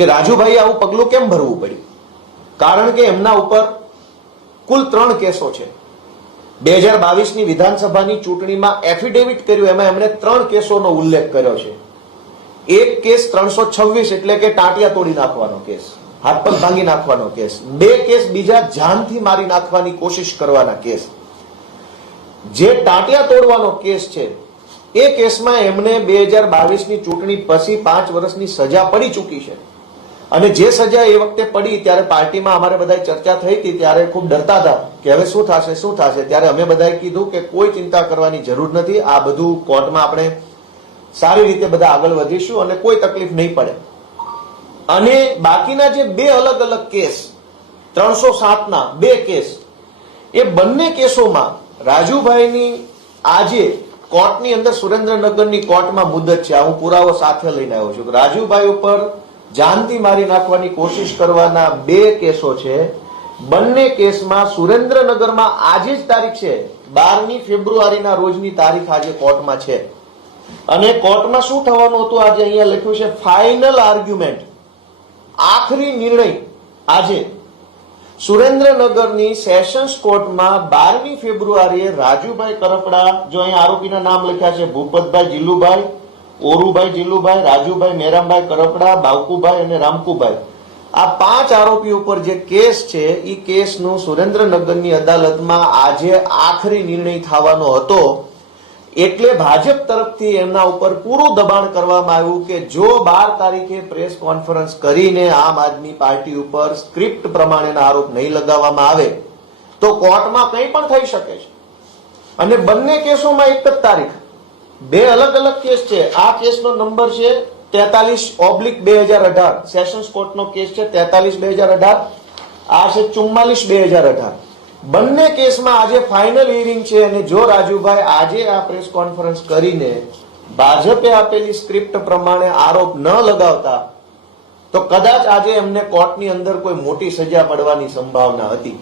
કે રાજુભાઈ આવું પગલું કેમ ભરવું પડ્યું? કારણ કે એમના ઉપર કુલ 3 કેસો છે. 2022ની વિધાનસભાની ચૂંટણીમાં એફિડેવિટ કર્યું, એમાં એમણે 3 કેસોનો ઉલ્લેખ કર્યો છે. એક કેસ 326 એટલે કે ટાંટિયા તોડી નાખવાનો કેસ, હાથ પગ ભાંગી નાખવાનો કેસ. 2 કેસ બીજા જાનથી મારી નાખવાની કોશિશ કરવાના કેસ. જે ટાંટિયા તોડવાનો કેસ છે એ કેસમાં એમને 2022ની ચૂંટણી પછી 5 વર્ષની સજા પડી ચૂકી છે. અને જે સજા એ વખતે પડી ત્યારે પાર્ટીમાં અમારે બધાય ચર્ચા થઈ હતી, ત્યારે ખૂબ ડરતા હતા કે હવે શું થશે. ત્યારે અમે બધાએ કીધું કે કોઈ ચિંતા કરવાની જરૂર નથી, આ બધું કોર્ટમાં આપણે સારી રીતે બધા આગળ વધીશું અને કોઈ તકલીફ નહીં પડે. અને બાકીના જે 2 અલગ અલગ કેસ, 307ના 2 કેસ, એ બંને કેસોમાં રાજુભાઈની આજે કોર્ટની અંદર સુરેન્દ્રનગરની કોર્ટમાં મુદત છે. હું પુરાવો સાથે લઈને આવ્યો છું. રાજુભાઈ ઉપર જાનથી મારી નાખવાની કોશિશ કરવાના 2 કેસો છે. બંને કેસમાં સુરેન્દ્રનગરમાં આજે જ તારીખ છે, 12મી ફેબ્રુઆરીના રોજની તારીખ આજે કોર્ટમાં છે. અને કોર્ટમાં શું થવાનું હતું આજે અહીંયા લખ્યું છે, ફાઇનલ આર્ગ્યુમેન્ટ, આખરી નિર્ણય આજે સુરેન્દ્રનગરની સેશન્સ કોર્ટમાં 12મી ફેબ્રુઆરીએ રાજુભાઈ કરપડા, જો અહીંયા આરોપીના નામ લખ્યા છે, ભૂપતભાઈ જીલુભાઈ, ઓરુભાઈ જીલુભાઈ, રાજુભાઈ મેરામભાઈ કરપડા, બાવકુભાઈ અને રામકુભાઈ, આ 5 આરોપી ઉપર જે કેસ છે એ કેસનું સુરેન્દ્રનગરની અદાલતમાં આજે આખરી નિર્ણય થવાનો હતો. એટલે ભાજપ તરફથી એમના ઉપર પૂરું દબાણ કરવામાં આવ્યું કે જો 12 તારીખે પ્રેસ કોન્ફરન્સ કરીને આમ આદમી પાર્ટી ઉપર સ્ક્રિપ્ટ પ્રમાણેના આરોપ નહીં લગાવવામાં આવે તો કોર્ટમાં કંઈ પણ થઈ શકે છે. અને બંને કેસોમાં એક જ તારીખ, 2 અલગ અલગ કેસ છે. આ કેસનો નંબર છે 43/2018, સેશન્સ કોર્ટનો કેસ છે 43/2018, આ છે 44/2018. બંને કેસમાં આજે ફાઇનલ હિયરિંગ છે. અને જો રાજુભાઈ આજે આ પ્રેસ કોન્ફરન્સ કરીને ભાજપે આપેલી સ્ક્રિપ્ટ પ્રમાણે આરોપ ન લગાવતા તો કદાચ આજે એમને કોર્ટની અંદર કોઈ મોટી સજા પડવાની સંભાવના હતી.